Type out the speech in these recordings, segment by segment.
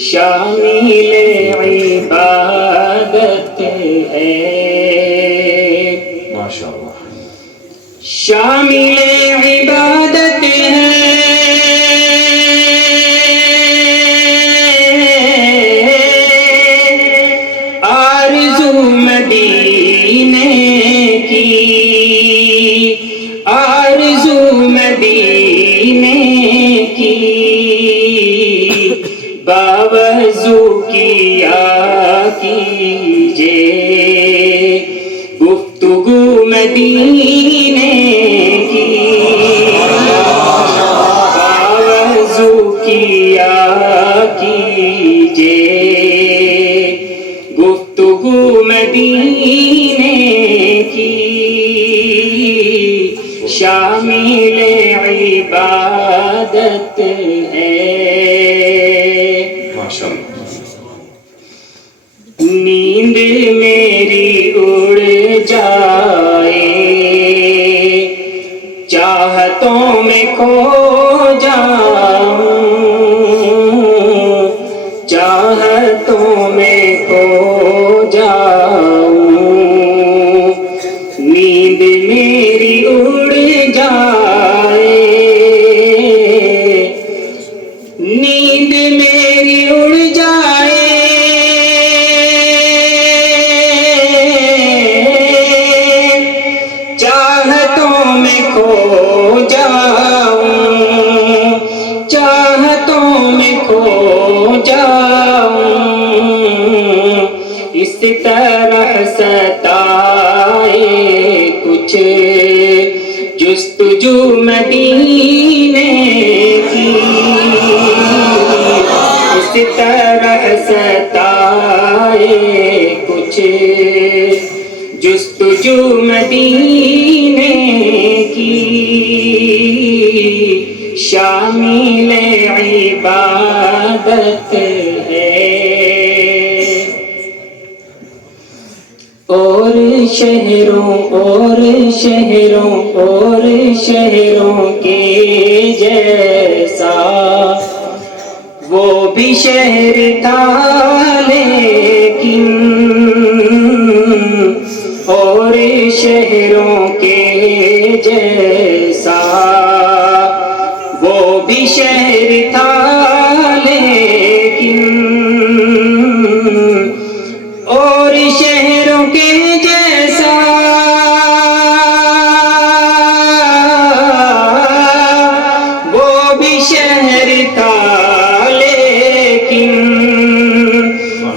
شامل عبادت ہے ماشاءاللہ شامل عبادت ہے آرزو مدینے کی آرزو مدینے کی باوضو کیا کیجے گفتگو مدینے کی باوضو کیا کیجے گفتگو مدینے کی شامل عبادت ہے نیند میری اڑ جائے چاہتوں میں کھو جاؤں چاہتوں میں کھو جاؤں نیند میری اڑ جائے نیند میری اڑ جائے چاہتوں میں کھو جاؤں چاہتوں میں کھو جاؤں اس طرح ستائے کچھ جستجو مدینے کی اس طرح ستائے کچھ جستجو مدینے کی شامل عبادت ہے اور شہروں کے جیسا وہ بھی شہر تھا لیکن اور شہروں کے جیسا وہ بھی شہر تھا لیکن اور شہروں کے جیسا وہ بھی شہر تھا لیکن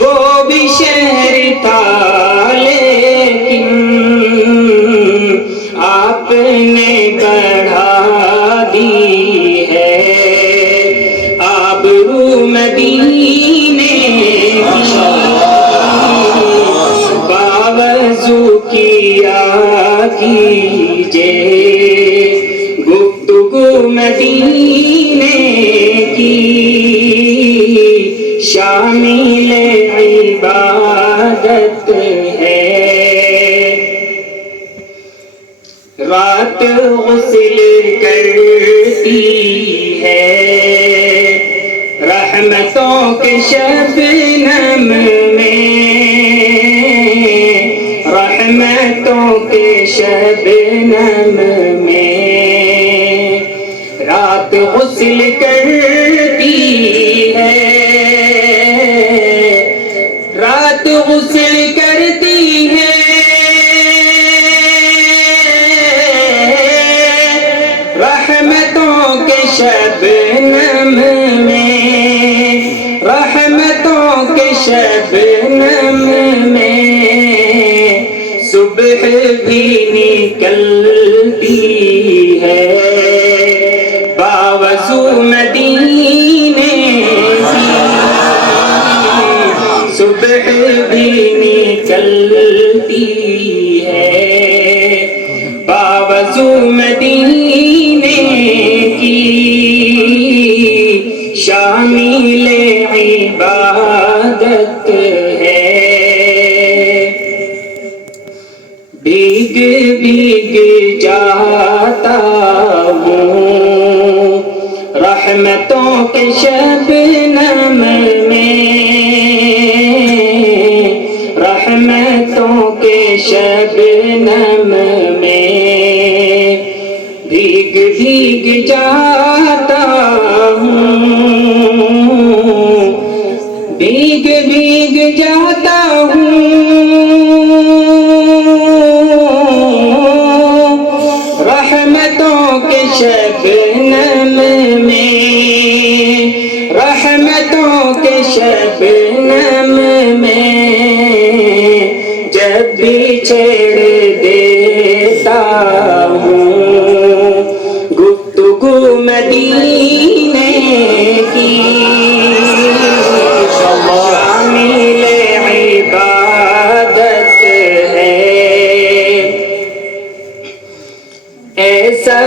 وہ بھی شہر تھا لیکن آپ نے بڑھا دی ہے آبرو مدینے کی باوضو کیا کیجے گفتگو مدینے کی شامل عبادت ہے رات غسل کرتی ہے رحمتوں کے شبنم میں رحمتوں کے شبنم میں رات غسل کرتی ہے رات غسل کرتی ہے رحمتوں کے شبنم میں رحمتوں کے شبنم میں صبح بھی نکلتی ہے باوضو مدینے کی صبح بھی نکلتی ہے باوضو مدینے کی شامل عبادت ہے بھیگ بھیگ جاتا ہوں رحمتوں کے شبنم میں شبنم میں بھیگ بھیگ جاتا ہوں، بھیگ بھیگ جاتا ہوں، رحمتوں کے شبنم میں، رحمتوں کے شبنم میں جب بھی چھیڑ دیتا ہوں گفتگو مدینے کی، شامل عبادت ہے، ایسا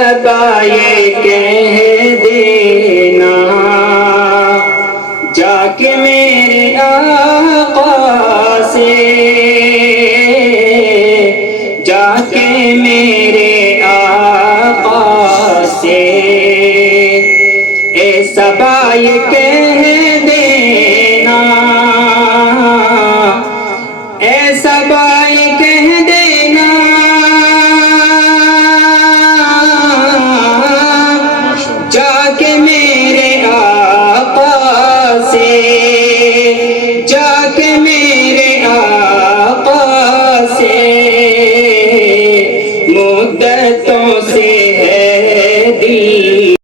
یہ کہہ دینا جا کے میرے آقا سے، جا کے میرے آقا سے، ایسا یہ کہہ